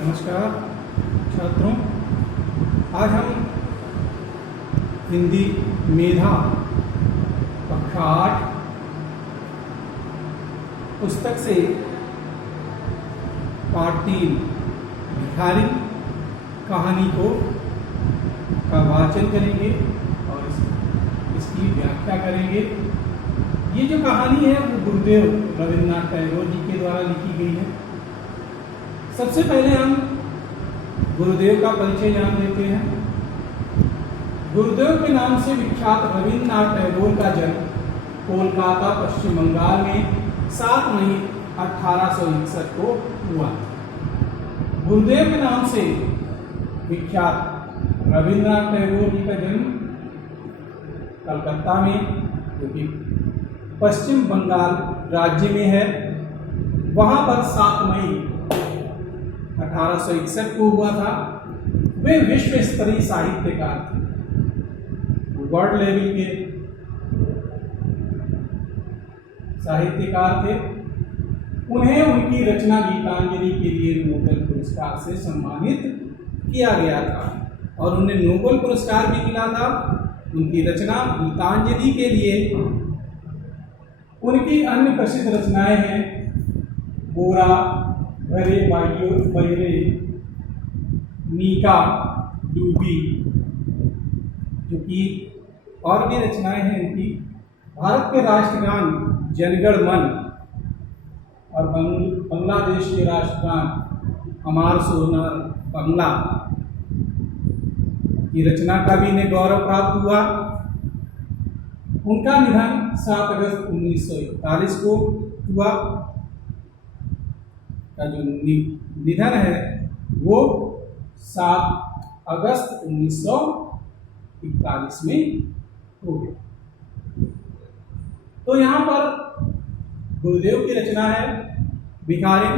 नमस्कार छात्रों, आज हम हिंदी मेधा कक्षा 8 पुस्तक से पाठ 3 भिखारी कहानी का वाचन करेंगे और इसकी व्याख्या करेंगे। ये जो कहानी है वो गुरुदेव रविन्द्रनाथ टैगोर जी के द्वारा लिखी गई है। सबसे पहले हम गुरुदेव का परिचय जान लेते हैं। गुरुदेव के नाम से विख्यात रविन्द्रनाथ टैगोर का जन्म कोलकाता, पश्चिम बंगाल में 7 मई 1861 को हुआ। गुरुदेव के नाम से विख्यात रविन्द्रनाथ टैगोर जी का जन्म कलकत्ता में, जो कि पश्चिम बंगाल राज्य में है, वहां पर 7 मई 1861 को हुआ था। वे विश्व स्तरीय साहित्यकार थे, वर्ल्ड लेवल के साहित्यकार थे। उन्हें उनकी रचना गीतांजलि के लिए नोबेल पुरस्कार से सम्मानित किया गया था और उन्हें नोबेल पुरस्कार भी मिला था उनकी रचना गीतांजलि के लिए। उनकी अन्य प्रसिद्ध रचनाएं हैं गोरा, भरे बहिरे, नीका, डूबी, जो कि और भी रचनाएं हैं इनकी। भारत के राष्ट्रगान जनगण मन और बांग्लादेश के राष्ट्रगान हमार सोनार बांग्ला की रचना का भी इन्हें गौरव प्राप्त हुआ। उनका निधन 7 अगस्त 1941 को हुआ। का जो निधन है वो 7 अगस्त 1941 में हो गया। तो यहाँ पर गुरुदेव की रचना है भिखारिन।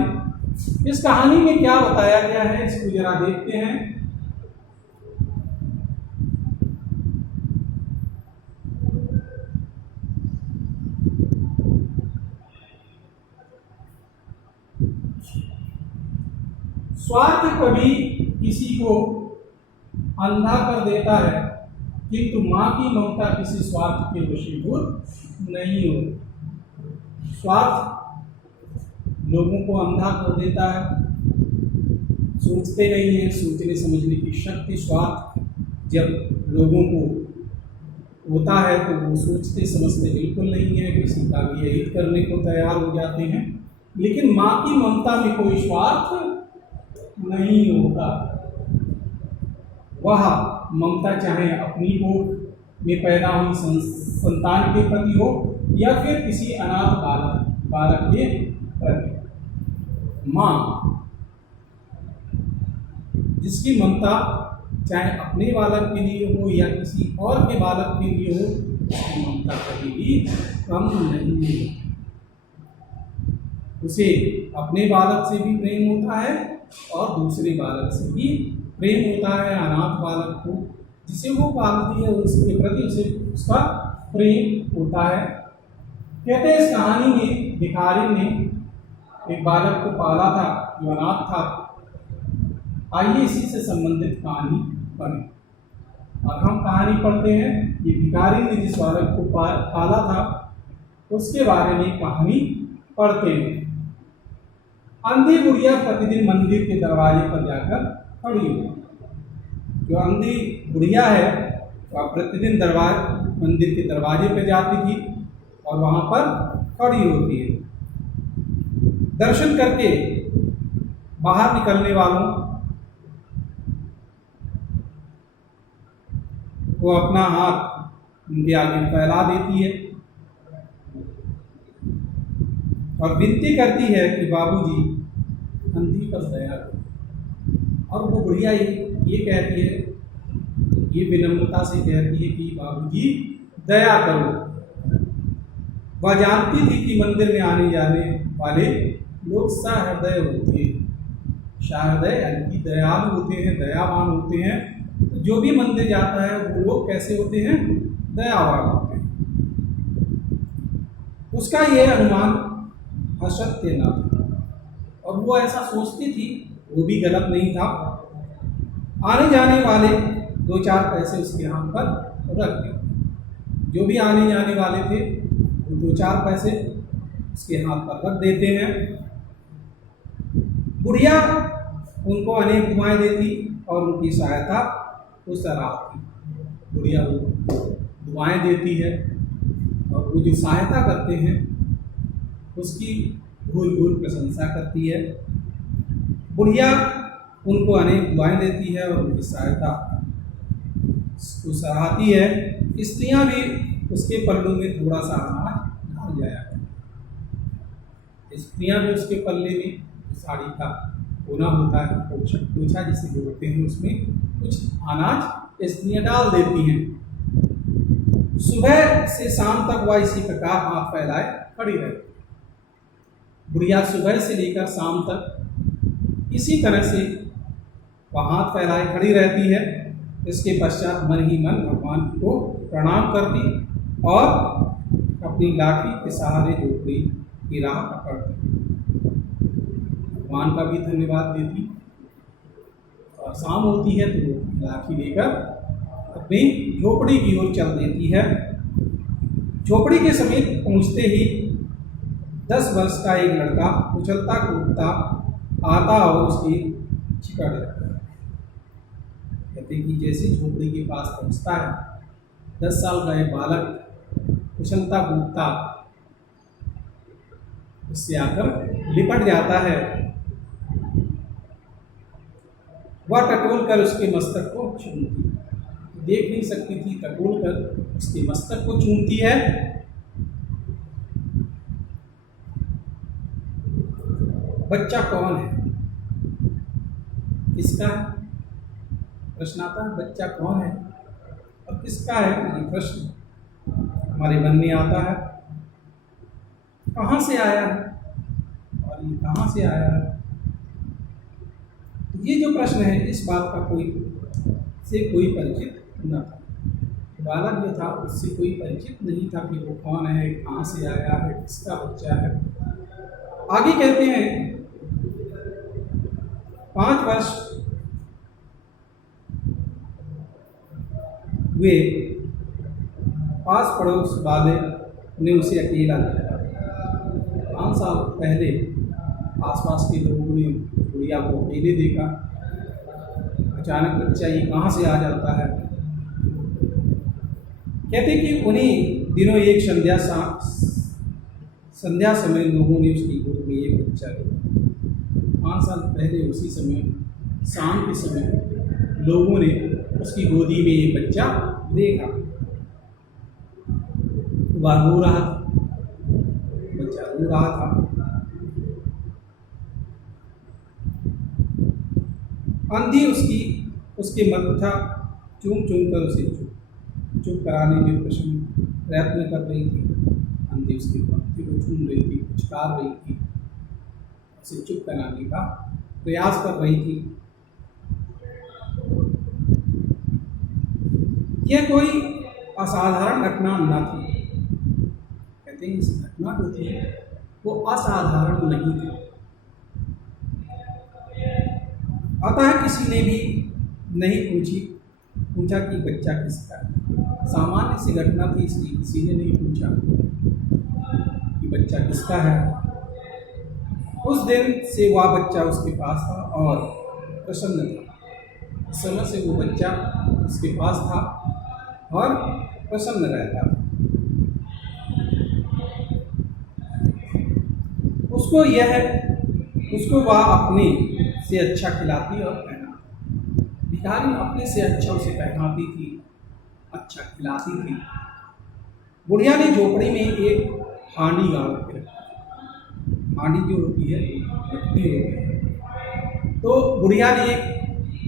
इस कहानी में क्या बताया गया है इसको जरा देखते हैं। स्वार्थ कभी किसी को अंधा कर देता है, किंतु माँ की ममता किसी स्वार्थ के वशीभूत नहीं हो। स्वार्थ लोगों को अंधा कर देता है, सोचते नहीं है, सोचने समझने की शक्ति स्वार्थ जब लोगों को होता है तो वो सोचते समझते बिल्कुल नहीं है, किसी का भी हित करने को तैयार हो जाते हैं। लेकिन माँ की ममता में कोई स्वार्थ नहीं होता। वह ममता चाहे अपनी हो में पैदा हुई संतान के प्रति हो या फिर किसी अनाथ बालक के प्रति। माँ जिसकी ममता चाहे अपने बालक के लिए हो या किसी और के बालक के लिए हो, उसकी ममता कभी भी कम नहीं है। उसे अपने बालक से भी प्रेम होता है और दूसरे बालक से भी प्रेम होता है। अनाथ बालक को जिसे वो पालती है उसके प्रति उसे उसका प्रेम होता है। कहते हैं इस कहानी में भिखारी ने एक बालक को पाला था जो अनाथ था। आइए इसी से संबंधित कहानी पढ़ें। और हम कहानी पढ़ते हैं। ये भिखारी ने जिस बालक को पाला था उसके बारे में कहानी पढ़ते हैं। अंधी बुढ़िया प्रतिदिन मंदिर के दरवाजे पर जाकर खड़ी हुई। जो अंधी बुढ़िया है वह प्रतिदिन मंदिर के दरवाजे पर जाती थी और वहां पर खड़ी होती है। दर्शन करके बाहर निकलने वालों को अपना हाथ उनके आगे फैला देती है और विनती करती है कि बाबूजी अंधी पर दया करो। और वो बुढ़िया ये कहती है, ये विनम्रता से कहती है कि बाबूजी दया करो। वह जानती थी कि मंदिर में आने जाने वाले लोग सहृदय होते हैं। सहृदय यानी कि दयालु होते हैं, दयावान होते हैं। जो भी मंदिर जाता है वो लोग कैसे होते हैं? दयावान होते हैं। उसका ये अनुमान असत्य न था और वो ऐसा सोचती थी वो भी गलत नहीं था। आने जाने वाले 2-4 पैसे उसके हाथ पर रख दिए। जो भी आने जाने वाले थे वो 2-4 पैसे उसके हाथ पर रख देते हैं। बुढ़िया उनको अनेक दुआएं देती और उनकी सहायता वो सराहती। बुढ़िया वो दुआएं देती है और वो जो सहायता करते हैं उसकी भूल भूल प्रशंसा करती है। बुढ़िया उनको अनेक दुआएं देती है और उनकी सहायता को सराहती है। स्त्रियां भी उसके पल्लू में थोड़ा सा अनाज डाल जाया करती। स्त्रियां भी उसके पल्ले में साड़ी का कोना होता है, पोछा जिसे बोलते हैं, उसमें कुछ अनाज स्त्रियां डाल देती हैं। सुबह से शाम तक वह इसी प्रकार हाथ फैलाए खड़ी रहती। बुढ़िया सुबह से लेकर शाम तक इसी तरह से वह हाथ फैलाए खड़ी रहती है। इसके पश्चात मन ही मन भगवान को प्रणाम करती और अपनी लाठी के सहारे झोपड़ी की राह पकड़ती, भगवान का भी धन्यवाद देती। और शाम होती है तो वो लाठी लेकर अपनी झोपड़ी की ओर चल देती है। झोपड़ी के समीप पहुंचते ही 10 वर्ष का एक लड़का उछलता कूदता आता और उसकी चिकड़ जाता है। कहते कि जैसे झोपड़ी के पास पहुंचता है 10 साल का एक बालक उछलता कूदता उससे आकर लिपट जाता है। वह टटोल कर उसके मस्तक को चूमती, देख नहीं सकती थी, टटोल कर उसके मस्तक को चूमती है। बच्चा कौन है, किसका है? प्रश्न आता है, बच्चा कौन है और किसका है? ये प्रश्न हमारे मन में आता है। कहाँ से आया है और ये कहाँ से आया है? ये जो प्रश्न है इस बात का कोई परिचित न था। बालक जो था उससे कोई परिचित नहीं था कि वो कौन है, कहाँ से आया है, किसका बच्चा है। आगे कहते हैं 5 वर्ष हुए, पास पड़ोस वाले ने उसे अकेला देखा। 5 साल पहले आसपास के लोगों ने बुढ़िया को अकेले देखा। अचानक बच्चा ये कहाँ से आ जाता है। कहते कि उन्हीं दिनों एक संध्या समय लोगों ने उसकी गोद में एक बच्चा देखा। 5 साल पहले उसी समय शाम के समय लोगों ने उसकी गोदी में एक बच्चा देखा। वह रो रहा था, बच्चा रो रहा था। आंधी उसके मत्था चूम कर उसे चुप कराने में प्रयत्न कर रही थी। आंधी उसके मत्थे को चूम रही थी, पुचकार रही थी, उसे चुप कराने का प्रयास कर रही थी। यह कोई असाधारण घटना न थी। कहते हैं इस घटना जो थी वो असाधारण नहीं थी। अतः किसी ने भी नहीं पूछा कि बच्चा किसका है। सामान्य सी घटना थी, इसलिए किसी ने नहीं पूछा कि बच्चा किसका है। उस दिन से वह बच्चा उसके पास था और प्रसन्न था। उस समय से वो बच्चा उसके पास था और प्रसन्न रहता था। उसको वह अपने से अच्छा खिलाती और पहनाती। भिखारी अपने से अच्छा उसे पहनाती थी, अच्छा खिलाती थी। बुढ़िया ने झोपड़ी में एक हांडी गाड़ के रखी। हांडी जो होती है मिट्टी होती है, तो बुढ़िया ने एक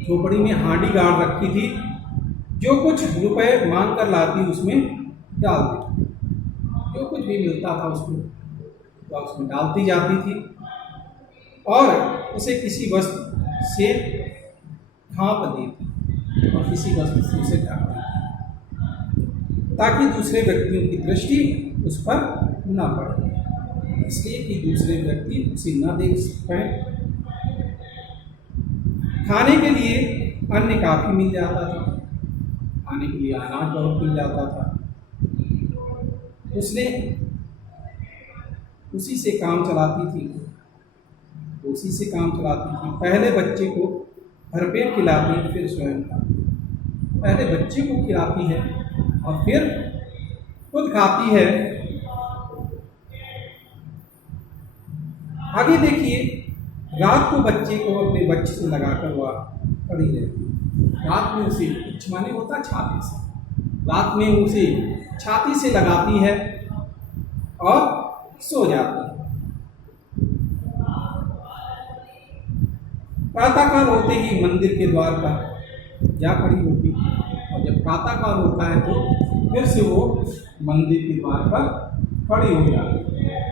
झोपड़ी में हांडी गाड़ रखी थी। जो कुछ रुपए मांग कर लाती उसमें डाल देती। जो कुछ भी मिलता था उसको तो उसमें डालती जाती थी और उसे किसी वस्तु से ढांप देती और किसी वस्तु से उसे ढक देती ताकि दूसरे व्यक्तियों की दृष्टि उस पर न पड़े, इसलिए कि दूसरे व्यक्ति उसे न देख पाए। खाने के लिए अन्न काफ़ी मिल जाता था, खाने के लिए अनाज बहुत मिल जाता था। उसने उसी से काम चलाती थी, पहले बच्चे को भरपेट खिलाती, फिर स्वयं खाती। पहले बच्चे को खिलाती है और फिर खुद खाती है। आगे देखिए, रात को बच्चे को अपने बच्चे से लगाकर वह पड़ी रहती। रात में उसे माने होता छाती से, रात में उसे छाती से लगाती है और सो जाती है। प्रातःकाल होते ही मंदिर के द्वार पर जा खड़ी होती, और जब प्रातःकाल होता है तो फिर से वो मंदिर के द्वार पर खड़ी हो जाती है।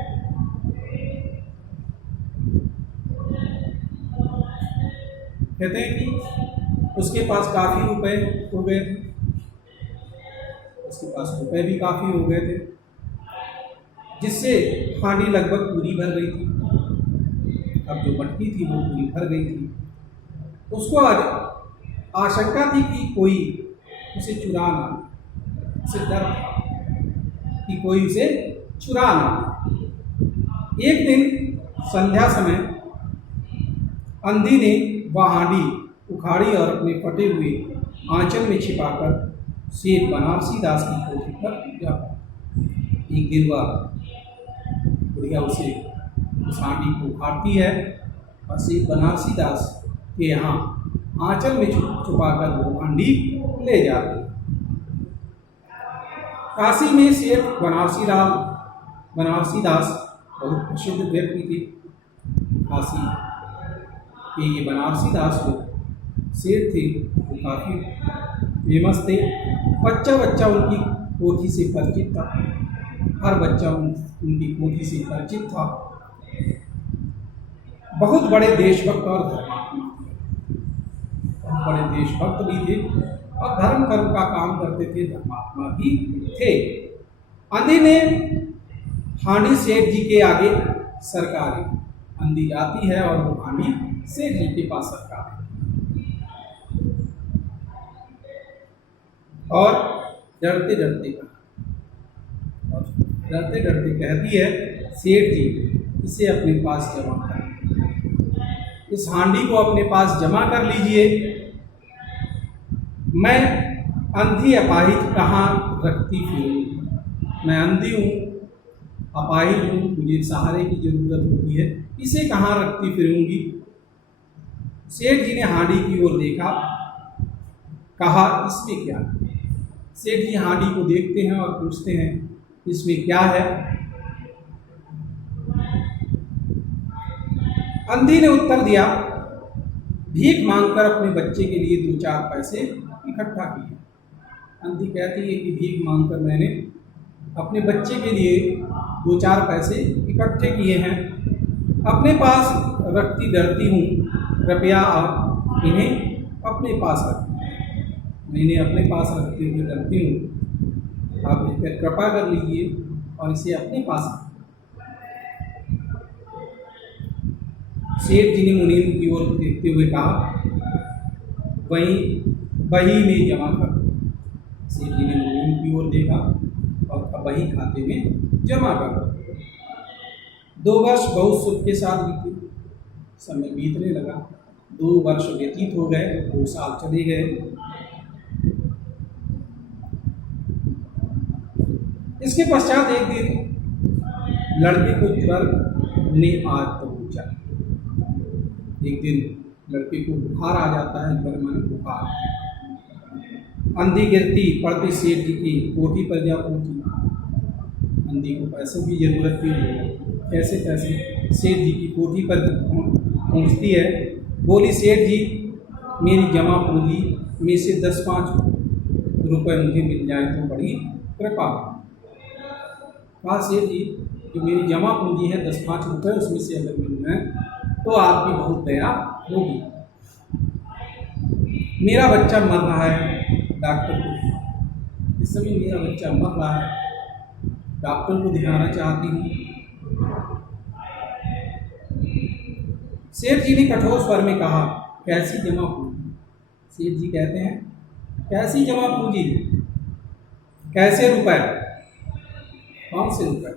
कहते हैं कि उसके पास काफ़ी रुपए हो गए थे, उसके पास रुपए भी काफ़ी हो गए थे, जिससे हांडी लगभग पूरी भर गई थी। अब जो मटकी थी वो पूरी भर गई थी। उसको आशंका थी कि कोई उसे चुरा ना, उसे डर था कि कोई उसे चुरा ना। एक दिन संध्या समय अंधी ने वह हांडी उखाड़ी और अपने फटे हुए आंचल में छिपाकर सेठ बनारसी दास की कोठी पर जा। एक दिन वह बुढ़िया उसे उस हांडी को उखाड़ती है और सेठ बनारसी दास के यहाँ आंचल में छुपाकर वो हांडी ले जाती। काशी में सेठ बनारसी दास बहुत प्रसिद्ध व्यक्ति थे। काशी के ये बनारसी दास जो सेठ थे वो काफ़ी फेमस थे। बच्चा बच्चा उनकी कोठी से परिचित था, हर बच्चा उनकी कोठी से परिचित था। बहुत बड़े देशभक्त और धर्मात्मा, बहुत बड़े देशभक्त भी थे और धर्म कर्म का काम करते थे, धर्मात्मा भी थे। अंधी ने हांडी सेठ जी के आगे सरकारी, अंधी जाती है और वो हांडी सेठ जी के पास सरकार है और डरते डरते कहती है, सेठ जी इसे अपने पास जमा कर, इस हांडी को अपने पास जमा कर लीजिए। मैं अंधी अपाहिज कहाँ रखती फिरूंगी, मैं अंधी हूँ, अपाहिज हूँ, मुझे सहारे की जरूरत होती है, इसे कहाँ रखती फिरूंगी। सेठ जी ने हांडी की ओर देखा, कहा इसमें क्या है। सेठ जी हांडी को देखते हैं और पूछते हैं इसमें क्या है। अंधी ने उत्तर दिया, भीख मांगकर अपने बच्चे के लिए 2-4 पैसे इकट्ठा किए। अंधी कहती है कि भीख मांगकर मैंने अपने बच्चे के लिए 2-4 पैसे इकट्ठे किए हैं, अपने पास रखती डरती हूँ, कृपया आप इन्हें अपने पास रखें। मैं इन्हें अपने पास रखते हुए डरती हूँ, आप इस पर कृपा कर लीजिए और इसे अपने पास रखें। सेठ जी ने मुनीम की ओर देखते हुए कहा, बही में जमा कर। सेठ जी ने मुनीम की ओर देखा और बही खाते में जमा कर। 2 वर्ष बहुत सुख के साथ बीते, समय बीतने लगा। 2 वर्ष व्यतीत हो गए, 2 साल चले गए। इसके पश्चात एक दिन लड़के को ज्वर ने आज तक पूछा। एक दिन लड़के को बुखार आ जाता है, ज्वर माने बुखार। अंधी गिरती पड़ती सेठ जी की कोठी पर जा पहुंची। अंधी को पैसों की जरूरत भी है, कैसे पैसे सेठ जी की कोठी पर पहुंचती है। बोली, सेठ जी मेरी जमा पूंजी में से 10-5 रुपये मुझे मिल जाए तो बड़ी कृपा। कहा, सेठ जी जो मेरी जमा पूंजी है 10-5 रुपये, उसमें से अगर मिल जाए तो आपकी बहुत दया होगी। मेरा बच्चा मर रहा है, डॉक्टर को, इस समय मेरा बच्चा मर रहा है, डॉक्टर को दिखाना चाहती हूँ। सेठ जी ने कठोर स्वर में कहा, कैसी जमा पूंजी? सेठ जी कहते हैं कैसी जमा पूंजी? कैसे रुपए? कौन से रुपए?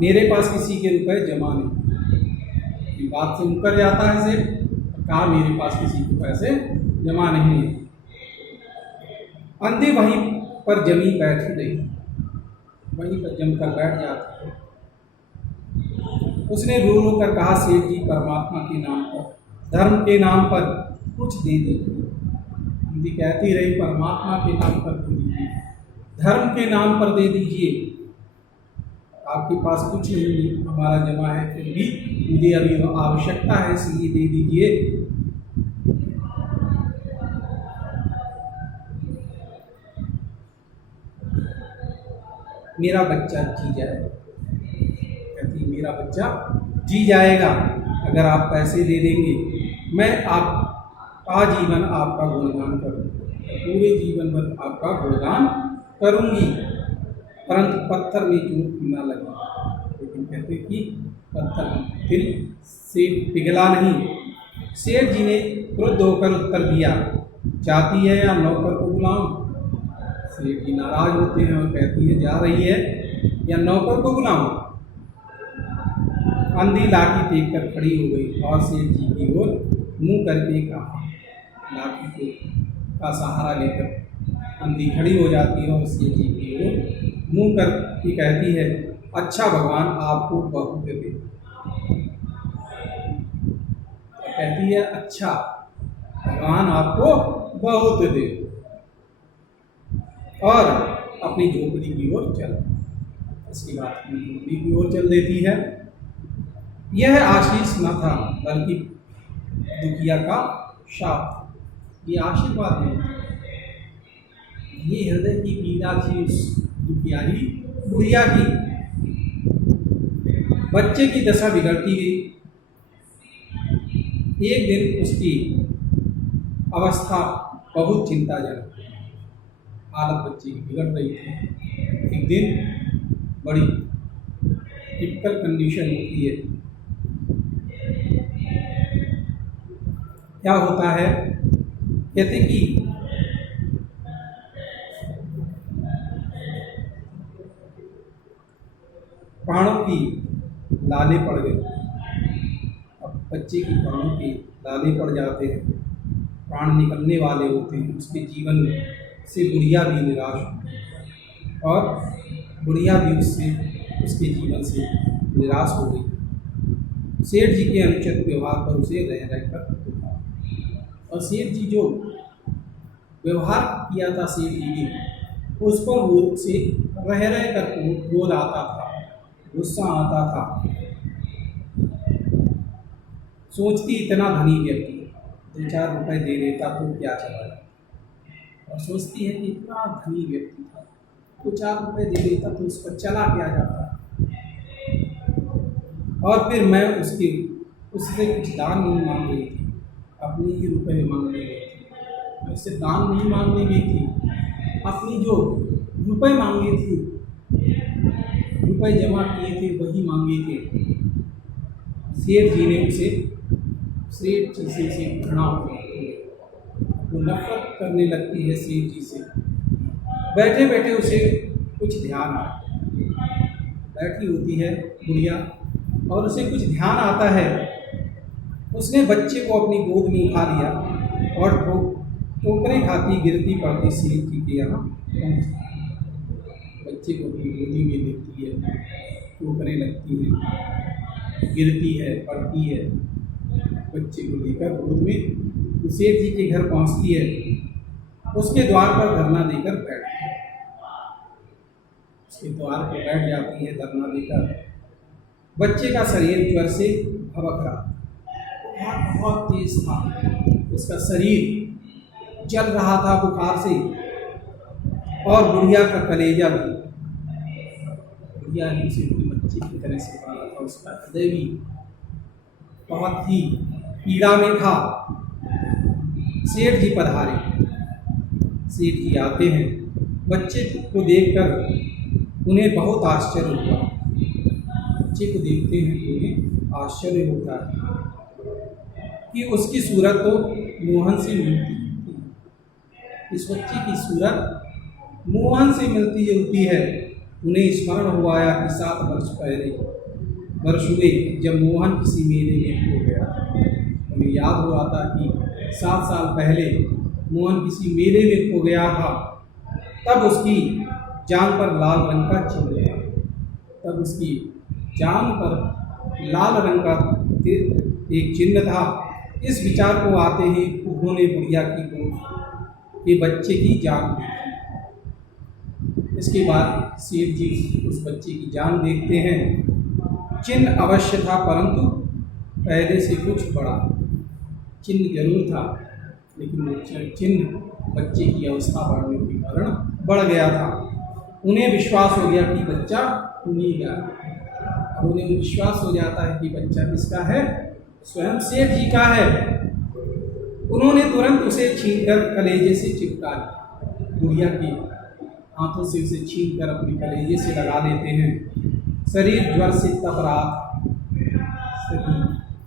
मेरे पास किसी के रुपए जमा नहीं। बात से मुकर जाता है सेठ, कहा मेरे पास किसी के पैसे जमा नहीं है। अंधी वहीं पर जमी बैठ गई, वहीं पर जमकर बैठ जाती है। उसने रो रो कर कहा, सेठ जी परमात्मा के नाम पर, धर्म के नाम पर कुछ दे दीजिए। अंधी कहती रही, परमात्मा के नाम पर दे दीजिए, धर्म के नाम पर दे दीजिए। आपके पास कुछ नहीं हमारा जमा है, फिर भी मुझे अभी आवश्यकता है इसलिए दे दीजिए। मेरा बच्चा जी जाएगा, कहती मेरा बच्चा जी जाएगा अगर आप पैसे दे देंगे। मैं आप आजीवन आपका गुणगान करूँगी, पूरे जीवन भर आपका गुणगान करूँगी, परंतु पत्थर में चोट न लगे। लेकिन कहते कि पत्थर दिल से पिघला नहीं। सेठ जी ने क्रुद्ध होकर उत्तर दिया, जाती है या नौकर को बुलाऊं? सेठ जी नाराज होते हैं और कहती है, जा रही है या नौकर को बुलाऊं? अंधी लाठी टेक कर खड़ी हो गई और सेठ जी की ओर मुंह करके कहा, लाठी को का सहारा लेकर अंधी खड़ी हो जाती है और सेठ जी की ओर मुंह करके कहती है, अच्छा भगवान आपको बहुत दे। कहती है, अच्छा भगवान आपको बहुत दे, और अपनी झोपड़ी की ओर चल। इसके बाद अपनी झोपड़ी की ओर चल देती है। यह आशीष न था बल्कि दुखिया का शाप। ये आशीर्वाद नहीं, ये हृदय की पीड़ा थी उस दुखियारी बुढ़िया की। बच्चे की दशा बिगड़ती गई। एक दिन उसकी अवस्था बहुत चिंताजनक, हालत बच्चे की बिगड़ रही थी। एक दिन बड़ी टिपिकल कंडीशन होती है। क्या होता है, कहते कि प्राणों की लाले पड़ गई। अब बच्चे की प्राणों की लाले पड़ जाते हैं, प्राण निकलने वाले होते हैं। उसके जीवन से बुढ़िया भी निराश होती है और बुढ़िया भी उससे उसके जीवन से निराश हो गई। सेठ जी के अनुचित व्यवहार पर उसे रह रहकर और सेठ जी जो व्यवहार किया था सेठ जी ने, उस पर वो से रह रह कर क्रोध आता था, गुस्सा आता था। सोचती इतना धनी व्यक्ति 2-4 रुपए दे देता तो क्या चला, और सोचती है कि इतना धनी व्यक्ति था, 2-4 रुपए दे देता तो उस पर चला क्या जाता। और फिर मैं उससे कुछ दान नहीं मांग रही थी, अपने ही रुपए मांगने गई थी। मैं उससे दान नहीं मांगने गई थी, अपनी जो रुपए मांगे थे, रुपए जमा किए थे वही मांगे थे। सेठ जी ने उसे सेठ जी से घृणा होती है, वो नफरत करने लगती है सेठ जी से। बैठे बैठे उसे कुछ ध्यान आता, बैठी होती है बुढ़िया और उसे कुछ ध्यान आता है। उसने बच्चे को अपनी गोद में उठा लिया और ठोकरें खाती गिरती पड़ती सेठ जी के यहाँ पहुँची। बच्चे को अपनी गोदी में लेती है, ठोकरें लगती हैं, गिरती है, पड़ती है। बच्चे को लेकर गोद में सेठ जी के घर पहुँचती है। उसके द्वार पर धरना देकर बैठती है, उसके द्वार पर बैठ जाती है धरना देकर। बच्चे का शरीर ज्वर से भभक रहा, बहुत तेज था, उसका शरीर जल रहा था बुखार से, और बुढ़िया का कलेजा भी, बुढ़िया ने उसे अपने बच्चे की तरह से पाला था। उसका हृदय भी बहुत ही पीड़ा में था। सेठ जी पधारे, सेठ जी आते हैं। बच्चे को देखकर उन्हें बहुत आश्चर्य हुआ। बच्चे को देखते हैं तो उन्हें आश्चर्य होता है। कि उसकी सूरत तो मोहन से मिलती जुलती है, इस बच्चे की सूरत मोहन से मिलती जुलती है। उन्हें स्मरण हुआ आया कि 7 वर्ष हुए जब मोहन किसी मेले में खो गया। उन्हें याद हुआ था कि 7 साल पहले मोहन किसी मेले में खो गया था। तब उसकी जांघ पर लाल रंग का चिन्ह था, तब उसकी जांघ पर लाल रंग का एक चिन्ह था। इस विचार को आते ही उन्होंने बुढ़िया की गोद के बच्चे की जांघ देखी। इसके बाद सेठ जी उस बच्चे की जांघ देखते हैं। चिन्ह अवश्य था, परंतु पहले से कुछ बड़ा। चिन्ह जरूर था, लेकिन वो चिन्ह बच्चे की अवस्था बढ़ने के कारण बढ़ गया था। उन्हें विश्वास हो गया कि बच्चा उन्हीं का है। अब उन्हें विश्वास हो जाता है कि बच्चा किसका है, स्वयं सेठ जी का है। उन्होंने तुरंत उसे छीनकर कलेजे से चिपका लिया। बुढ़िया के हाथों से उसे छीनकर अपने कलेजे से लगा लेते हैं। शरीर ज्वर से तप रहा था, शरीर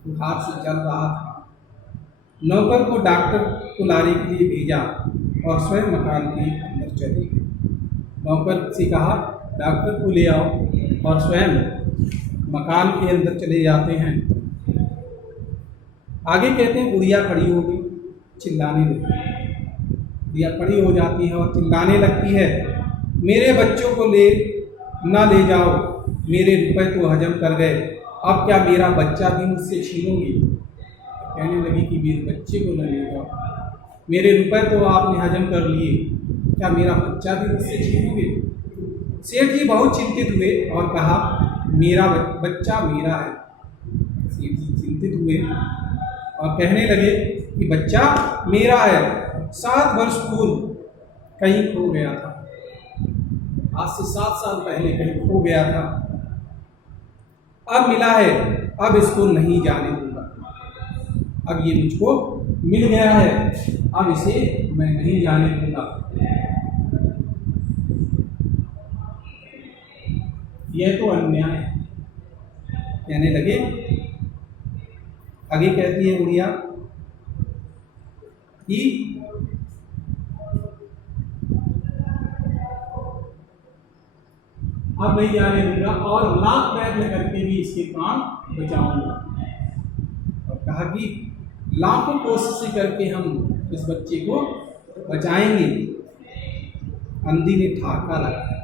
बुखार से चल रहा था। नौकर को डॉक्टर को लाने के लिए भेजा और स्वयं मकान के अंदर चले गए। नौकर से कहा डॉक्टर को ले आओ, और स्वयं मकान के अंदर चले जाते हैं। आगे कहते हैं बुढ़िया खड़ी हो गई, चिल्लाने लगी। बुढ़िया खड़ी हो जाती है और चिल्लाने लगती है, मेरे बच्चों को ना ले जाओ, मेरे रुपए तो हजम कर गए, अब क्या मेरा बच्चा भी मुझसे छीनोगे। कहने लगी कि मेरे बच्चे को न ले जाओ, मेरे रुपए तो आपने हजम कर लिए, क्या मेरा बच्चा भी मुझसे छीनोगे। सेठ जी बहुत चिंतित हुए और कहा मेरा बच्चा मेरा है। सेठ जी चिंतित हुए और कहने लगे कि बच्चा मेरा है, 7 वर्ष पूर्व कहीं खो गया था, आज से 7 साल पहले कहीं खो गया था, अब मिला है, अब इसको नहीं जाने दूंगा। अब ये मुझको मिल गया है, अब इसे मैं नहीं जाने दूंगा। यह तो अन्याय है, कहने लगे। आगे कहती है बुढ़िया कि अब नहीं जाने दूंगा और लाख प्रयत्न करके भी इसके प्राण बचाऊंगा। और कहा कि लाखों कोशिशें करके हम इस बच्चे को बचाएंगे। अंधी ने ठाका रखा,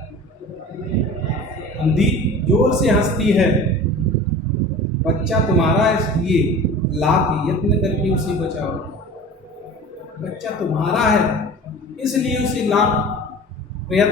अंधी जोर से हंसती है, बच्चा तुम्हारा है इसलिए लाख यत्न करके उसे बचाओ, बच्चा तुम्हारा है इसलिए उसे लाख प्रयत्न